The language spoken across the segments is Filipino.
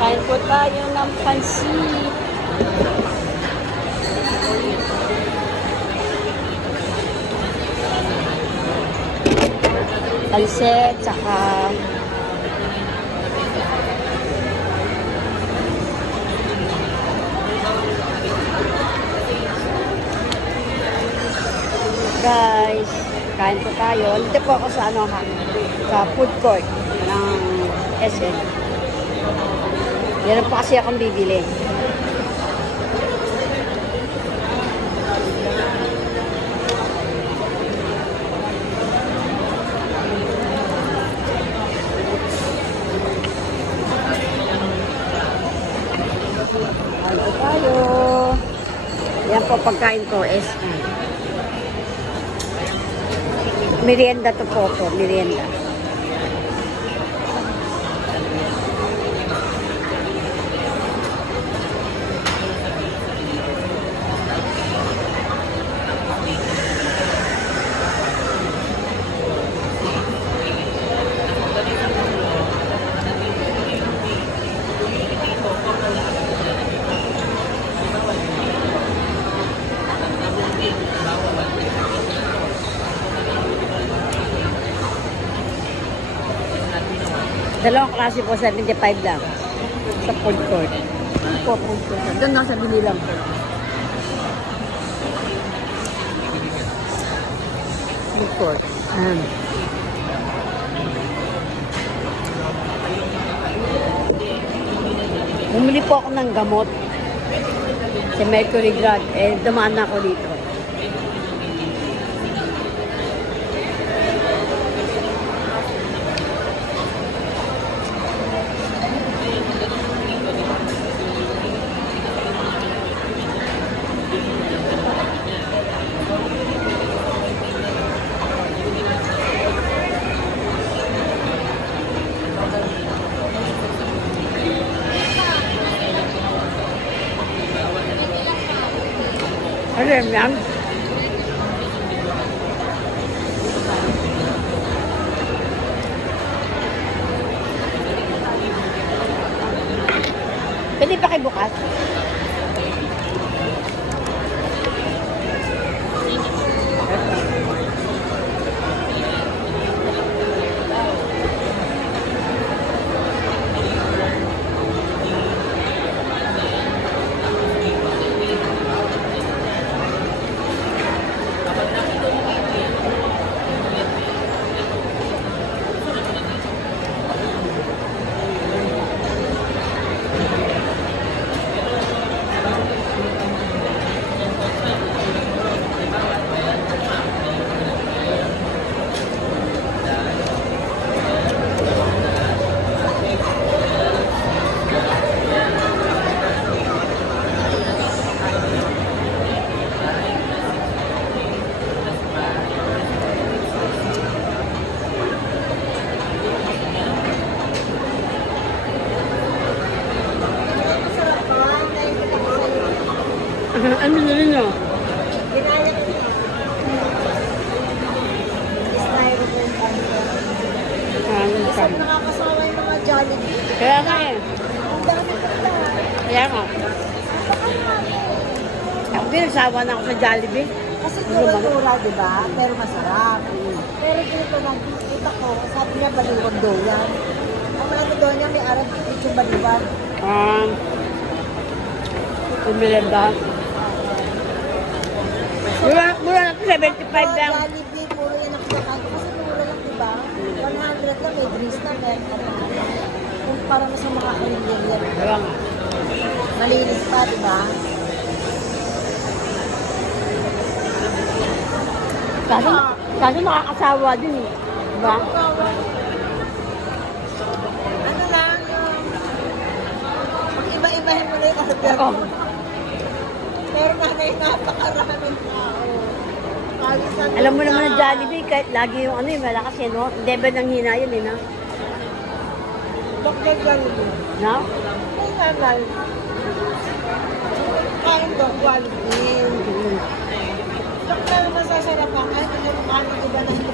Kain po tayo ng pansit. Pansit, tsaka guys, kain po tayo. Dito po ako sa sa food court ng SM. Yan po kasi akong bibili. Kain po tayo. Yan po pagkain ko SM. Merienda to po, merienda. Dalawang klase po, 75 lang. Sa food court. Po, food court. Doon lang sa binilang po. Food court. Bumili po ako ng gamot. Sa Mercury Drug. Eh, dumaan na ako dito. Ano yan? Pwede pa kayo bukas? Ano na rin o? Saan nakakasama yung mga Jollibee? Kaya nga eh. Ang dami pa lang. Kaya nga. Ako din, nagsawa na ako sa Jollibee. Kasi tura-tura, di ba? Pero masarap. Pero dito nakikita ko, sabi niya baliwag daw yan. Ang ano daw niya, may arap yung baliwag. Pumilenda. Mura na 75 lang. Jollibee, puro yan ang kinakain. Kasi mura lang, di ba? 100 lang, may drinks na, may kung para na sa mga karinderya yan. Kaya nga. Malinis pa, di ba? Kaso nakakasawa din eh. Diba? Ano lang, mag-iba-ibahin mo na yung order mo. Pero nanay, napakaraming tao. Alam mo naman ng Jollibee, kahit lagi yung ano yung malakas yan, no? Hindi ba nang hina yun eh, no? Dr. Jollibee. No? May nanay. Kain doon, quality. Dok na naman sasarapan. Kahit ano yung iba na hindi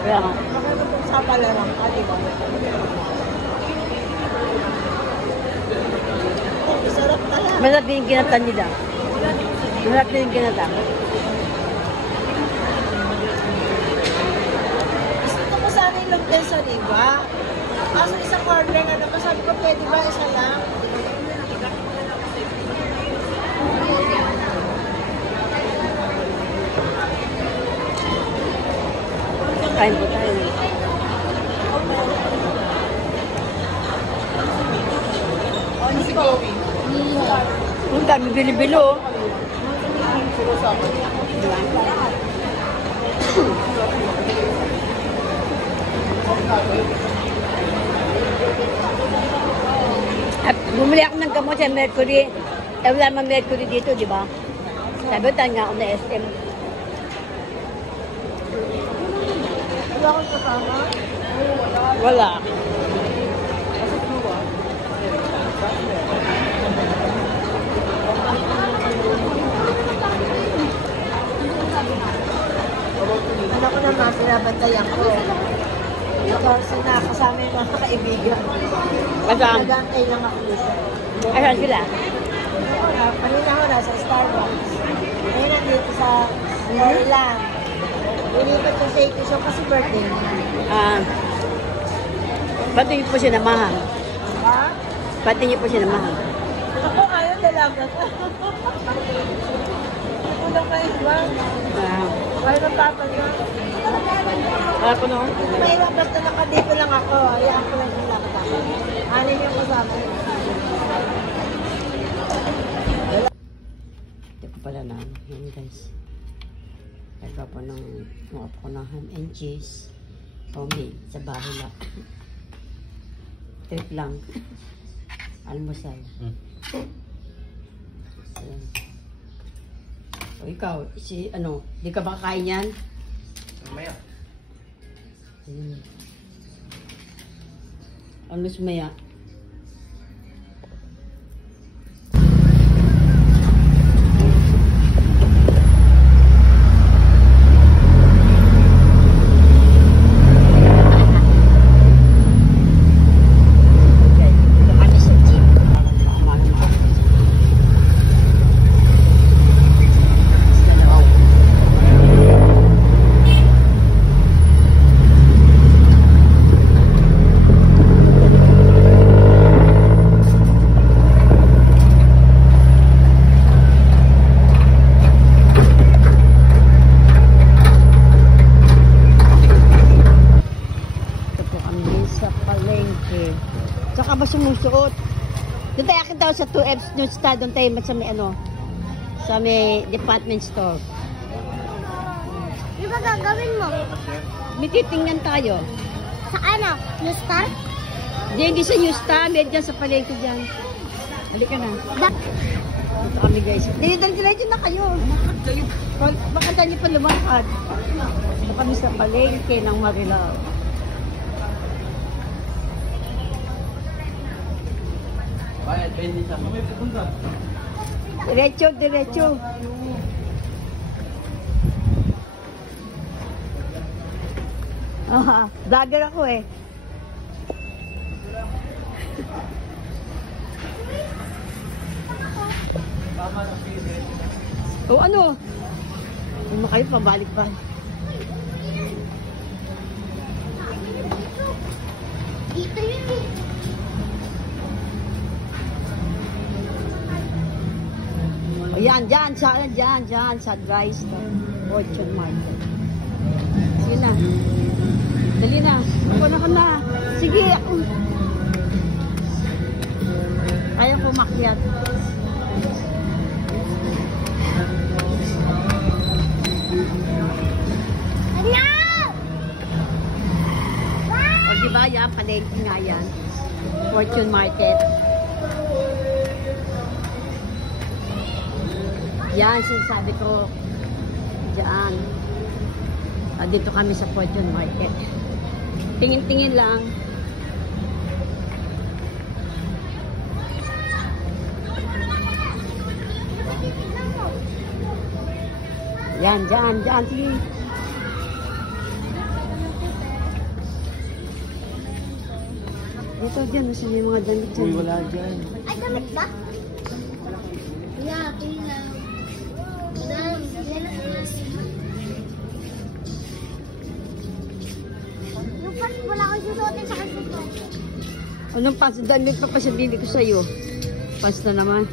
Kaya nga. Baka itong sapalarang ka, di ba? Oh, sarap na yan. Masarap din yung ginatan nila. Masarap din yung ginatan. Gusto ko sana yung longganisa, di ba? Kaso isang order na naman, sabi ko, pwede ba isa lang? Kain po tayo. Ang dami bilo-bilo. At bumili ako ng gamot sa Mercury. Eh, wala naman Mercury dito, di ba? Sabi ko, tanga ako na SM. Wala akong kasama. Wala. Ano ko naman, pinabantayan ko. Kasi nakasama yung mga kaibigan. Asan? Nagantay lang ako dito. Asan sila? Kanina ako nasa Starbucks. Ngayon nandito sa Maryland. Lumipat ko sa Ito Show kasi birthday niya. Ba't niyo po sinamahan? Ha? Ba't niyo po sinamahan? Ako ayaw dalaga. Kulang na iba. Ayaw ng papa niya. Ako no? Mahirap basta nakadito lang ako. Hayaan ko lang yung laptop. Ano yung kasama? Hindi ko pala na. Yan guys. Nagawa po ng mga po ng ham and cheese. Homemade. Sa bahay lang. Trip lang. Almusal. Ayan. O ikaw, di ka ba kakain yan? Maya. Ayun. Almus maya. Saka ba sumusuot? Doon tayo akin daw sa 2Fs doon doon tayo sa may sa may department store. Di ba gagawin mo? May titingnan tayo. Sa ano? New Star? Hindi sa New Star, may dyan sa palengke dyan. Halika na. Dito kami guys. Diretso na kayo. Baka tayo pa lumakad. Dito kami sa palengke ng Marilao. Bayad, 20 sa mga pupunta. Diretso. Vlogger ako eh. O ano? Ano kayo, pabalik pa. Dito yun eh. Ayan, dyan, sa dry store. Fortune Market. Sige na. Dali na. Ako na. Sige, ako. Kaya ko makyat. Ano? O diba yan, palengke nga yan. Fortune Market. Yan, sinasabi ko. Diyan. Dito kami sa Fortune Market. Tingin-tingin lang. Yan, dyan. Sige. Dito, dyan. Nasa may mga damit dyan. Uy, wala dyan. Ay, damit ba? Yeah, pila. Madam, yung pas, wala akong susuotin sa kasi ko. Anong pas? Damit pa pa siya bili ko sa'yo. Pas na naman.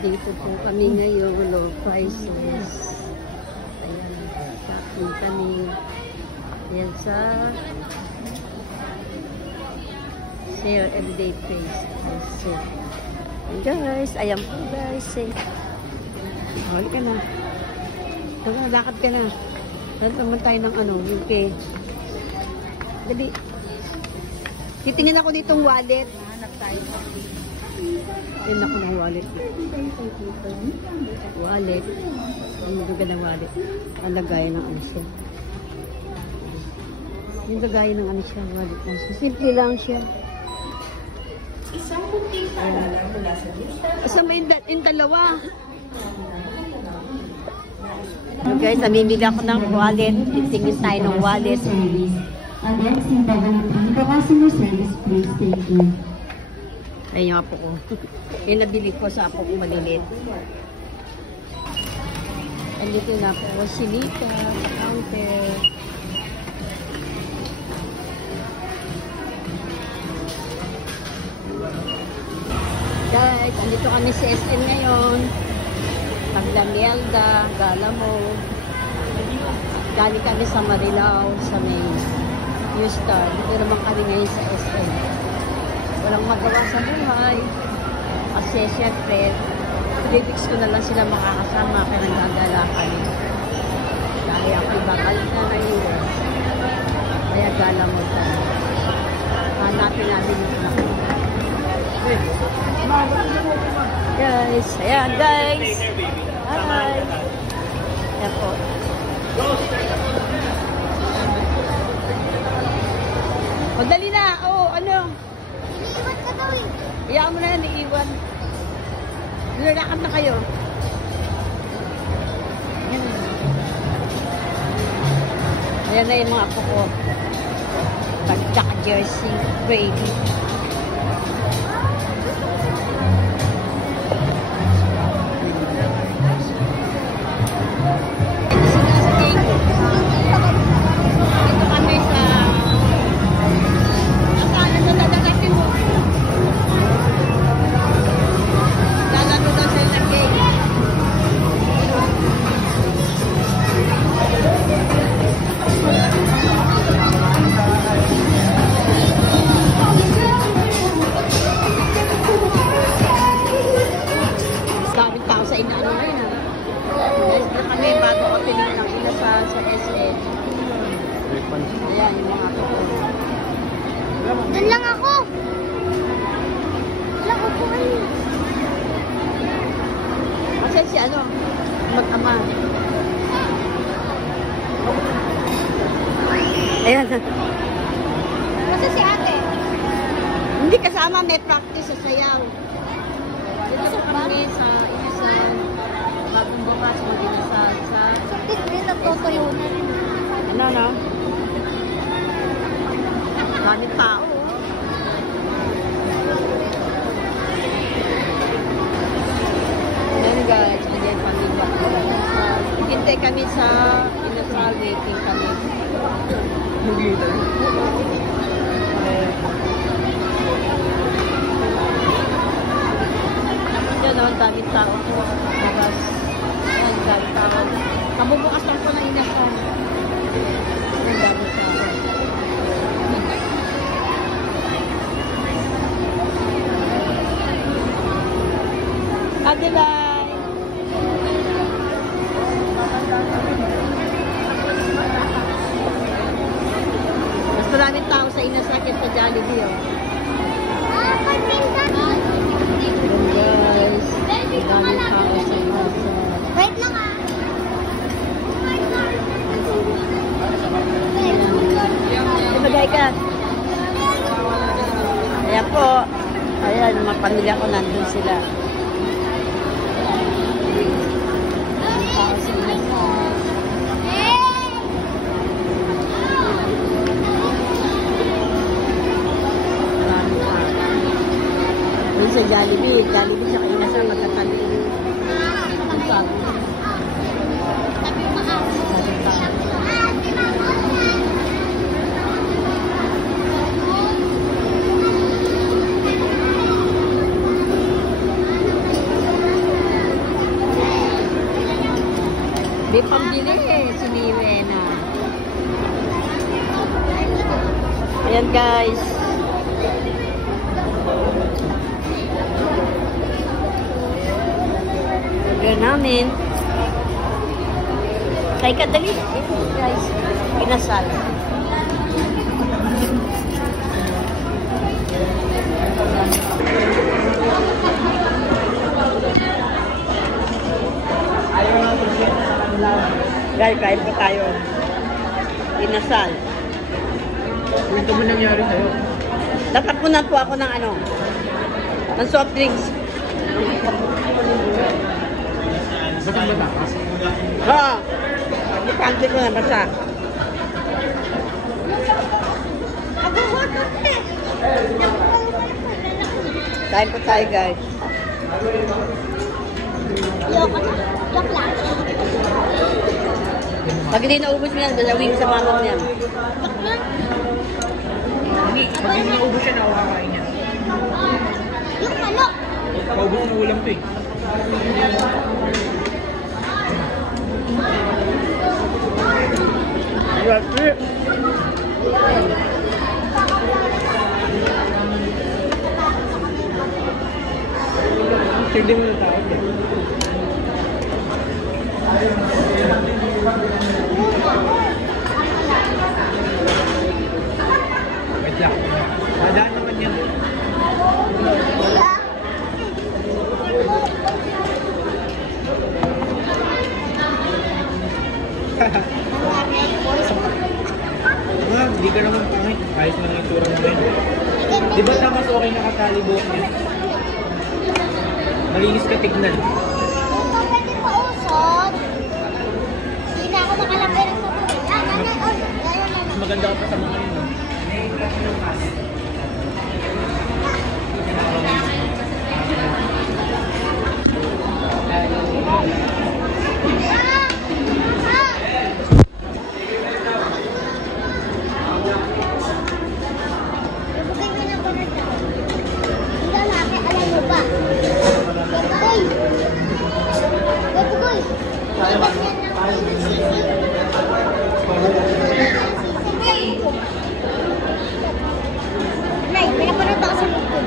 Dito po kami ngayon. Low prices. Ayan. Shopping kami. Yan sa sale everyday place. So, guys, ayan po guys. Huli ka na. Tara, lakad ka na. Dali naman tayo ng ano, UK. Dali. Titingin ako ditong wallet. Hanap tayo. Yan ako ng wallet. Wallet. Ang maduga ng wallet. Ang lagay ng ano siya. Yung lagay ng ano siya, wallet lang siya. Simple lang siya. Isang ba yung dalawa? So guys, namimili ako ng wallet. Titingin tayo ng wallet. Against integrity, the customer service, please, thank you. Ayun yung apo ko. Yung nabili ko sa apo ko malilit. Andito na po si Lita sa counter. Guys, andito kami sa SM ngayon. Paglamielda, Galamo. Galing kami sa Marilao, sa may New Star. Dito naman kami ngayon sa SM. Walang magawa sa buhay. Kasi syempre, 3 weeks ko na lang sila makakasama kaya nagdadala kami. Dahil ako ibabalik na na yun. Kaya Galamo tayo. Hanapin natin yung anak ko. Guys, ayan guys. Hi. Ayan po. O dali na. O ano? Iniiwan ka daw eh. Iyaan mo na yan, iiwan. Nilalakad na kayo. Ayan na yung mga apo ko. Pagka-jersey, Brady. Ayan, yung mga ako. Doon lang ako. Lang ako po kayo. Kasi si ano, mag-ama. Ayan. Kasi si ate. Hindi kasama, may practice sa sayaw. Dito kami sa inasal. Bagong bukas, mag-inasal sa... Hindi, natutuyo na rin. Ano, no? Maraming tao. Ayan guys, ayan kami ba? Hintay kami sa inasal, waiting kami. Yan o, ang daming tao po. Bukas. Ayan, ang daming tao. Kabubukas lang po ng inasal. Ang daming tao. Adeline! Mas maraming tao sa inasakit sa Jollibee, oh. Pagpinsan. Ayan guys, maraming tao sa inasakit. Wait lang ah. Ibagay ka. Ayan po. Ayan, mga pamilya ko nandun sila. May pambili si Miwena. Ayan guys. Burger namin. Kay kadali. Ito guys. Pinasal. Guys, kain po tayo. Inasal. Ito mo nangyari sa'yo. Tatapunan po ako ng ano? Ng soft drinks. Ba't ang matakas? Oo. Yung pante ko na basa. Kain po tayo guys. Yok lang. Pag hindi naubos mo yan, dalawin sa mama mo yan. Hindi, pag hindi naubos siya, nakakakain niya. Yung manok. Paubos na ulam to eh. Hindi mo na tayo. Wait lang. Madaan naman yan. Hindi ka naman pangit. Kahit na yung tura mo rin. Di ba mas okay nakatali buhok niya? Malinis ka tignan. Kung pa pwede pa usod, hindi na ako nakalagay ng tubig. Mas maganda ka pa sa mga yun. Nabugay mo na ba na siya? Ang lalaki, alam mo ba? Gagawin. Gagawin. Ibat yan ng sisig. Nay, pinapanood ako sa YouTube.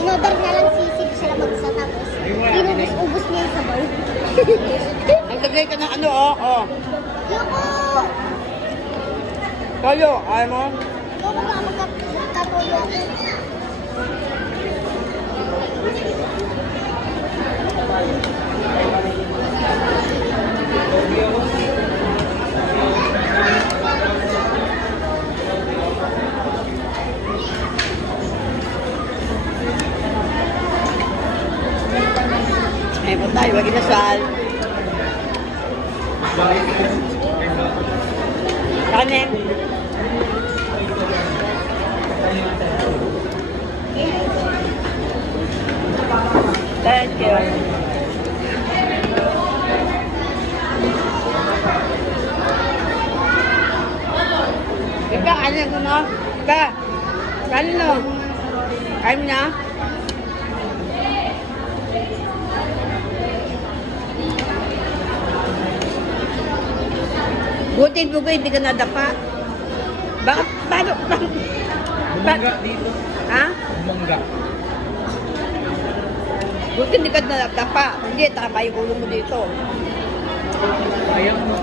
Inorder niya lang sisig sa lamagsa tapos inubos-ubos niya yung sabaw. Naglagay ka ng ano, oh. Yoko! Kayo, ayaw mo? Yoko nga magkatulo ako. Ayun po tayo, wag inasal. Kanin. Thank you. Ika, ano ko mo? Ika, kanin mo? Kain mo na? Buti mo ko, hindi ka nadapa. Bakit? Paano? Bumangga dito. Ha? Bumangga. Buti hindi ka nadapa. Hindi, tama yung ulo mo dito. Ayaw mo.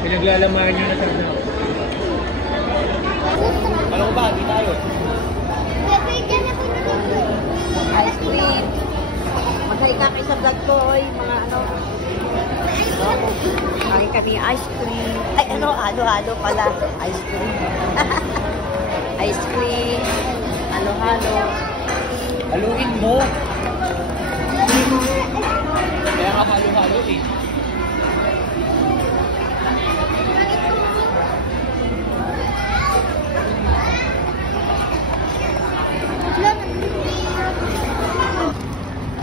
Pinaglalamaan nyo na sa na. Alam ko ba? Di tayo. Bebe, dyan ako nalulog. Ice cream. Maghalika kayo sa vlog ko, oy. Mga ano. Kami kami ice cream. Ay, ano, halo-halo pala. Ice cream. Ice cream. Halo-halo. Haluin mo. Kaya ka halo-halo eh.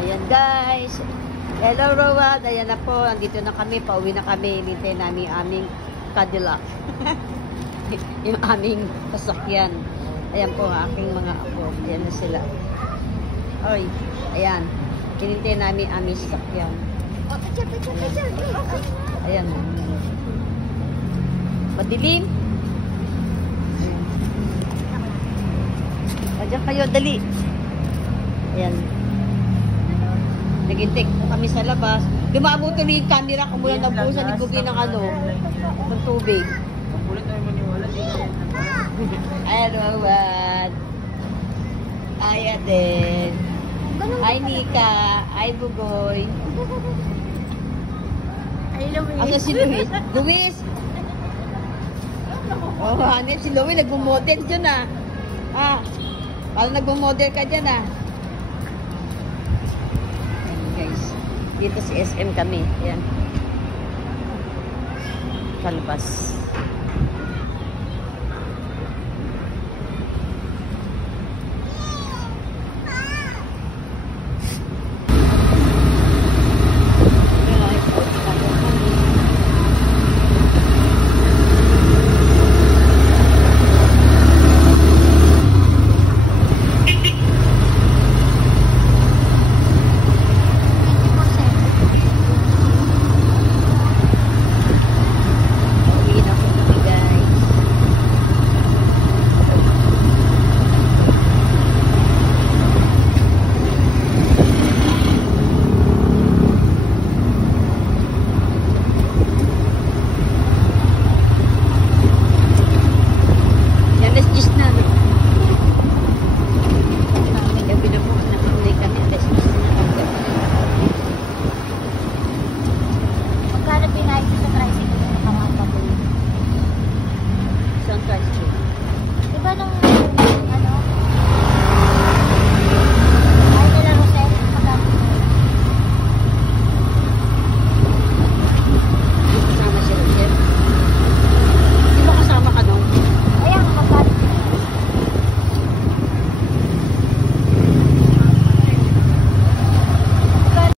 Ayan guys. Hello Rowan. Ayan na po. Andito na kami. Pauwi na kami. Hinintay namin aming Cadillac. Yung aming sasakyan. Ayan po ang aking mga apo. Ayan na sila. Oy. Ayan. Pinintay namin aming sasakyan. Oh, picture. Ayan. Madilim. Diyan kayo, dali. Ayan. Nagintik kami sa labas. Dumabo tuloy yung camera ko mula nabusan ni Bugi ng ng tubig. Ulit na maniwala. Ayan, Rowan. Ay, Aden. Ay, Nika. Ay, Bugoy. Ay, Louie. Asa si Luis? Luis! Oh, hanip si Luis. Nagmumodel dyan ah. Ah, parang nagmumodel ka dyan ah. Ayan, guys. Dito si SM kami. Ayan. Palabas.